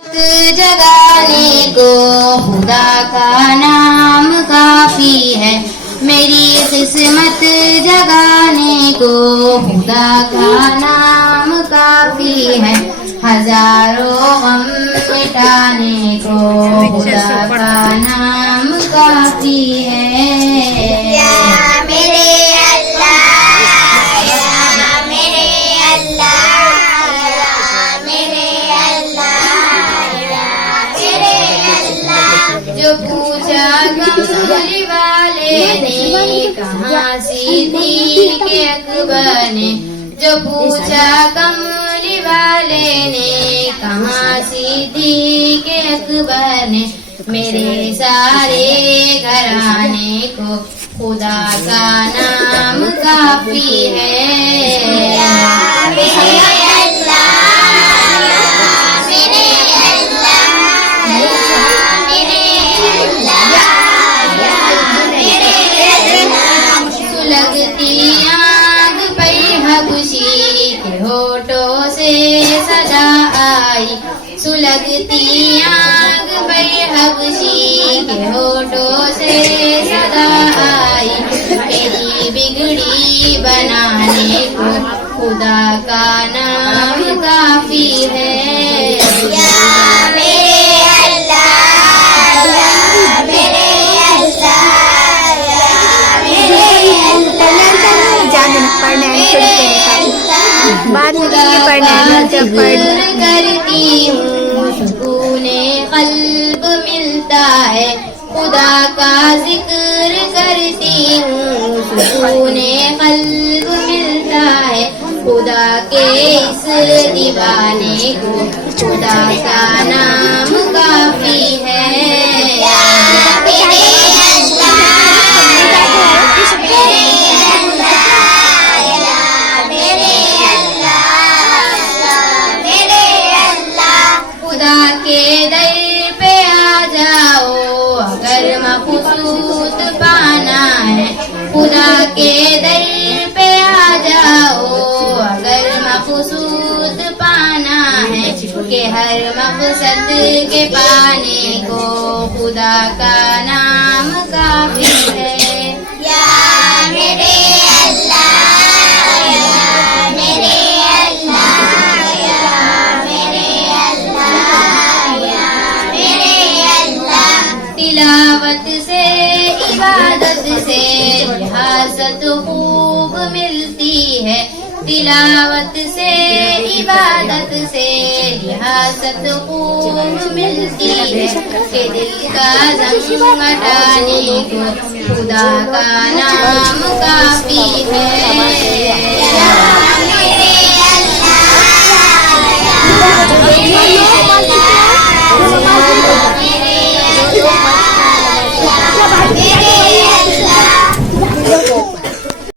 जगाने को खुदा का नाम काफी है। मेरी किस्मत जगाने को खुदा का नाम काफी है। हजारों गम मिटाने को खुदा का नाम काफी है। या मेरे जो पूछा कमली वाले ने कहाँ सीधी के अकबर ने, जो पूछा कमली वाले ने कहाँ सीधी के अकबर ने, मेरे सारे घराने को खुदा का नाम काफी है। सुलगती आग पे हबशी के होठों से सदा आई, सुलगती आग पे हबशी के होठों से सदा आई। मेरी बिगड़ी बनाने को खुदा का नाम काफी है। या मेरे बाद में पढ़ना जब करती हूँ सुकूने क़ल्ब मिलता है। खुदा का जिक्र करती हूँ सुकूने क़ल्ब मिलता है। खुदा के इस दीवाने को खुदा का नाम काफी है। के दर पे आ जाओ अगर मक़सूद पाना है। खुदा के दर पे आ जाओ अगर मक़सूद पाना है। कि हर मक़सद के पाने को खुदा का नाम काफी है। या मेरे तिलावत से इबादत से रियासत खूब मिलती है। तिलावत से इबादत से रियासत खूब मिलती है। कि दिल का ज़ंग हटाने को खुदा का नाम काफी है।